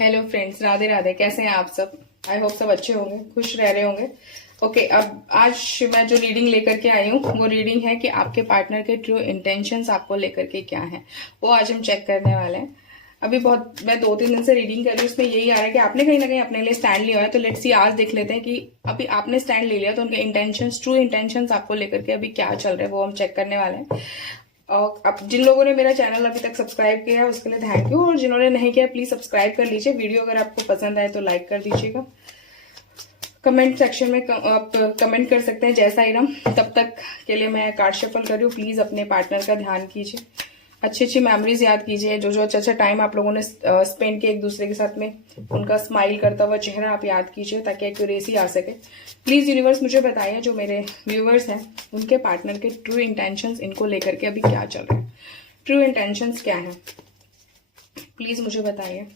Hello friends, Radhe Radhe. कैसे हैं आप सब? आई होप सब अच्छे होंगे, खुश रह रहे होंगे। ओके, अब आज मैं जो रीडिंग लेकर के आई हूँ वो रीडिंग है कि आपके पार्टनर के ट्रू इंटेंशंस आपको लेकर के क्या है, वो आज हम चेक करने वाले हैं। अभी मैं 2-3 दिन से रीडिंग कर रही हूँ, उसमें यही आ रहा है कि आपने कहीं ना कहीं अपने लिए स्टैंड लिया है। तो लेट्स सी, आज देख लेते हैं कि अभी आपने स्टैंड ले लिया तो उनके इंटेंशंस, ट्रू इंटेंशंस आपको लेकर के अभी क्या चल रहे हैं, वो हम चेक करने वाले हैं। और अब जिन लोगों ने मेरा चैनल अभी तक सब्सक्राइब किया है उसके लिए थैंक यू, और जिन्होंने नहीं किया प्लीज सब्सक्राइब कर लीजिए। वीडियो अगर आपको पसंद आए तो लाइक कर दीजिएगा। कमेंट सेक्शन में आप कमेंट कर सकते हैं जैसा इरम। तब तक के लिए मैं कार्ड शफल कर रही हूँ। प्लीज अपने पार्टनर का ध्यान कीजिए, अच्छी अच्छी मेमोरीज याद कीजिए, जो जो अच्छा टाइम आप लोगों ने स्पेंड किया एक दूसरे के साथ में, उनका स्माइल करता हुआ चेहरा आप याद कीजिए ताकि एक्यूरेसी आ सके। प्लीज यूनिवर्स मुझे बताइए, जो मेरे व्यूवर्स हैं उनके पार्टनर के ट्रू इंटेंशंस इनको लेकर के अभी क्या चल रहा है, ट्रू इंटेंशंस क्या है, प्लीज मुझे बताइए।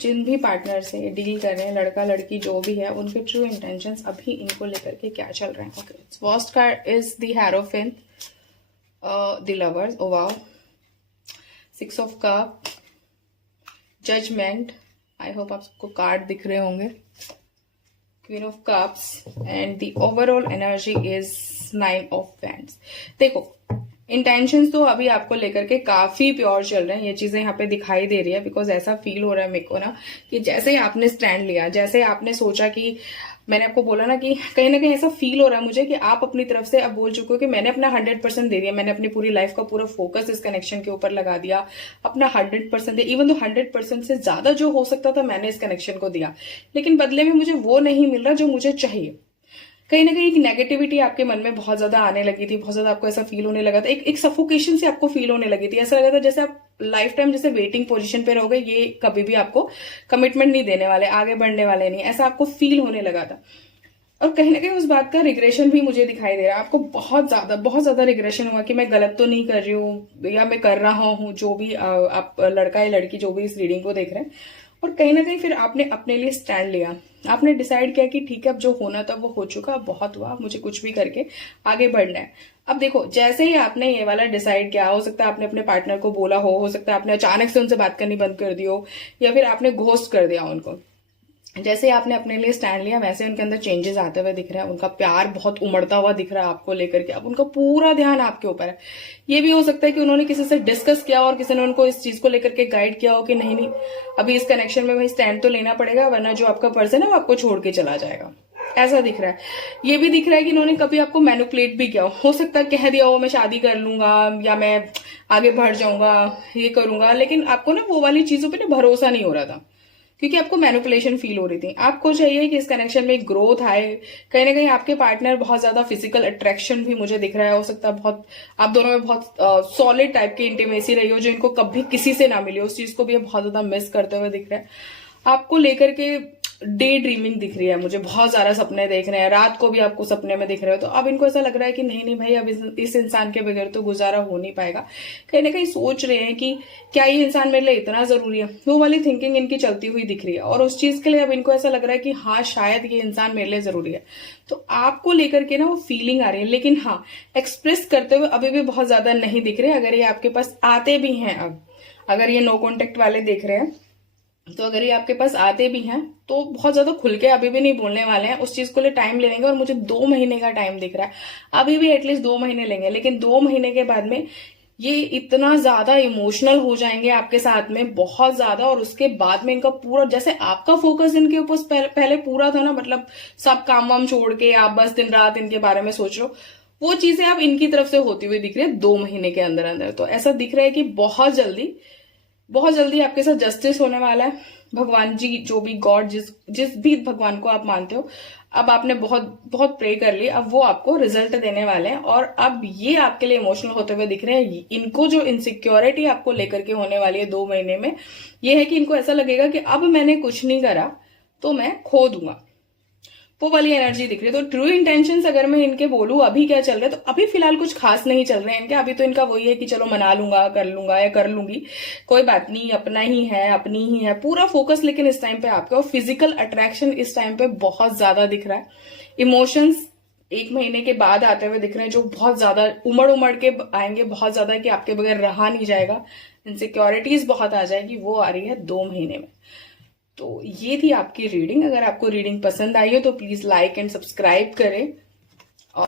जिन भी पार्टनर से डील कर रहे हैं, लड़का लड़की जो भी है, उनके ट्रू इंटेंशंस अभी इनको लेकर के क्या चल रहे हैं। Okay, first card is the hierophant, the lovers, oh wow, 6 of cup, judgement. I hope आपको कार्ड दिख रहे होंगे, queen of cups, and the overall energy is 9 of wands. देखो, इंटेंशंस तो अभी आपको लेकर के काफी प्योर चल रहे हैं, ये चीजें यहाँ पे दिखाई दे रही है। बिकॉज ऐसा फील हो रहा है मेरे को ना कि जैसे ही आपने स्टैंड लिया, जैसे आपने सोचा कि मैंने आपको बोला ना कि कहीं ना कहीं ऐसा फील हो रहा है मुझे कि आप अपनी तरफ से अब बोल चुके हो कि मैंने अपना 100% दे दिया, मैंने अपनी पूरी लाइफ का पूरा फोकस इस कनेक्शन के ऊपर लगा दिया, अपना 100% दिया। इवन तो 100% से ज्यादा जो हो सकता था मैंने इस कनेक्शन को दिया, लेकिन बदले में मुझे वो नहीं मिल रहा जो मुझे चाहिए। कहीं ना कहीं एक नेगेटिविटी आपके मन में बहुत ज्यादा आने लगी थी, बहुत ज्यादा आपको ऐसा फील होने लगा था, एक सफोकेशन से आपको फील होने लगी थी। ऐसा लगा था जैसे आप लाइफ टाइम जैसे वेटिंग पोजीशन पे रहोगे, ये कभी भी आपको कमिटमेंट नहीं देने वाले, आगे बढ़ने वाले नहीं, ऐसा आपको फील होने लगा था। और कहीं ना कहीं उस बात का रिग्रेशन भी मुझे दिखाई दे रहा है। आपको बहुत ज्यादा रिग्रेशन हुआ कि मैं गलत तो नहीं कर रही हूँ या मैं कर रहा हूँ, जो भी आप लड़का या लड़की जो भी इस रीडिंग को देख रहे हैं। और कहीं ना कहीं फिर आपने अपने लिए स्टैंड लिया, आपने डिसाइड किया कि ठीक है, अब जो होना था वो हो चुका, अब बहुत हुआ, मुझे कुछ भी करके आगे बढ़ना है। अब देखो, जैसे ही आपने ये वाला डिसाइड किया, हो सकता है आपने अपने पार्टनर को बोला हो सकता है आपने अचानक से उनसे बात करनी बंद कर दी हो, या फिर आपने घोस्ट कर दिया उनको। जैसे आपने अपने लिए स्टैंड लिया वैसे उनके अंदर चेंजेस आते हुए दिख रहे हैं, उनका प्यार बहुत उमड़ता हुआ दिख रहा है आपको लेकर के। अब उनका पूरा ध्यान आपके ऊपर है। ये भी हो सकता है कि उन्होंने किसी से डिस्कस किया और किसी ने उनको इस चीज को लेकर के गाइड किया हो कि नहीं नहीं, अभी इस कनेक्शन में भाई स्टैंड तो लेना पड़ेगा, वरना जो आपका पर्सन है वो आपको छोड़ के चला जाएगा। ऐसा दिख रहा है। ये भी दिख रहा है कि इन्होंने कभी आपको मैनिपुलेट भी किया हो सकता है कह दिया हो मैं शादी कर लूंगा या मैं आगे बढ़ जाऊंगा, ये करूंगा, लेकिन आपको ना वो वाली चीजों पे ना भरोसा नहीं हो रहा था, क्योंकि आपको मैनिपुलेशन फील हो रही थी। आपको चाहिए कि इस कनेक्शन में ग्रोथ आए। कहीं ना कहीं आपके पार्टनर बहुत ज्यादा फिजिकल अट्रैक्शन भी मुझे दिख रहा है, हो सकता है बहुत आप दोनों में बहुत सॉलिड टाइप की इंटीमेसी रही हो जो इनको कभी किसी से ना मिली हो, उस चीज को भी ये बहुत ज्यादा मिस करते हुए दिख रहा है। आपको लेकर के डे ड्रीमिंग दिख रही है मुझे, बहुत सारा सपने देख रहे हैं, रात को भी आपको सपने में दिख रहे हो। तो अब इनको ऐसा लग रहा है कि नहीं नहीं भाई, अब इस इंसान के बगैर तो गुजारा हो नहीं पाएगा। कहीं ना कहीं सोच रहे हैं कि क्या ये इंसान मेरे लिए इतना जरूरी है, वो वाली थिंकिंग इनकी चलती हुई दिख रही है। और उस चीज के लिए अब इनको ऐसा लग रहा है कि हाँ, शायद ये इंसान मेरे लिए जरूरी है। तो आपको लेकर के ना वो फीलिंग आ रही है, लेकिन हाँ, एक्सप्रेस करते हुए अभी भी बहुत ज्यादा नहीं दिख रहे। अगर ये आपके पास आते भी हैं, अब अगर ये नो कॉन्टेक्ट वाले देख रहे हैं, तो अगर ये आपके पास आते भी हैं तो बहुत ज्यादा खुल के अभी भी नहीं बोलने वाले हैं, उस चीज को लिए टाइम ले लेंगे। और मुझे 2 महीने का टाइम दिख रहा है, अभी भी एटलीस्ट 2 महीने लेंगे, लेकिन 2 महीने के बाद में ये इतना ज्यादा इमोशनल हो जाएंगे आपके साथ में, बहुत ज्यादा। और उसके बाद में इनका पूरा, जैसे आपका फोकस इनके ऊपर पहले पूरा था ना, मतलब सब काम वाम छोड़ के आप बस दिन रात इनके बारे में सोच लो, वो चीजें अब इनकी तरफ से होती हुई दिख रही है 2 महीने के अंदर अंदर। तो ऐसा दिख रहा है कि बहुत जल्दी आपके साथ जस्टिस होने वाला है। भगवान जी, जो भी गॉड, जिस भी भगवान को आप मानते हो, अब आपने बहुत बहुत प्रे कर ली, अब वो आपको रिजल्ट देने वाले हैं। और अब ये आपके लिए इमोशनल होते हुए दिख रहे हैं। इनको जो इनसिक्योरिटी आपको लेकर के होने वाली है 2 महीने में, ये है कि इनको ऐसा लगेगा कि अब मैंने कुछ नहीं करा तो मैं खो दूंगा, वो वाली एनर्जी दिख रही है। तो ट्रू इंटेंशंस अगर मैं इनके बोलूं अभी क्या चल रहा है, तो अभी फिलहाल कुछ खास नहीं चल रहे हैं इनके। अभी तो इनका वही है कि चलो मना लूंगा, कर लूंगा या कर लूंगी, कोई बात नहीं, अपना ही है, अपनी ही है, पूरा फोकस लेकिन इस टाइम पे आपका। और फिजिकल अट्रैक्शन इस टाइम पे बहुत ज्यादा दिख रहा है। इमोशंस 1 महीने के बाद आते हुए दिख रहे हैं, जो बहुत ज्यादा उमड़ उमड़ के आएंगे, बहुत ज्यादा कि आपके बगैर रहा नहीं जाएगा, इनसिक्योरिटीज बहुत आ जाएगी, वो आ रही है 2 महीने में। तो ये थी आपकी रीडिंग। अगर आपको रीडिंग पसंद आई हो तो प्लीज लाइक एंड सब्सक्राइब करें।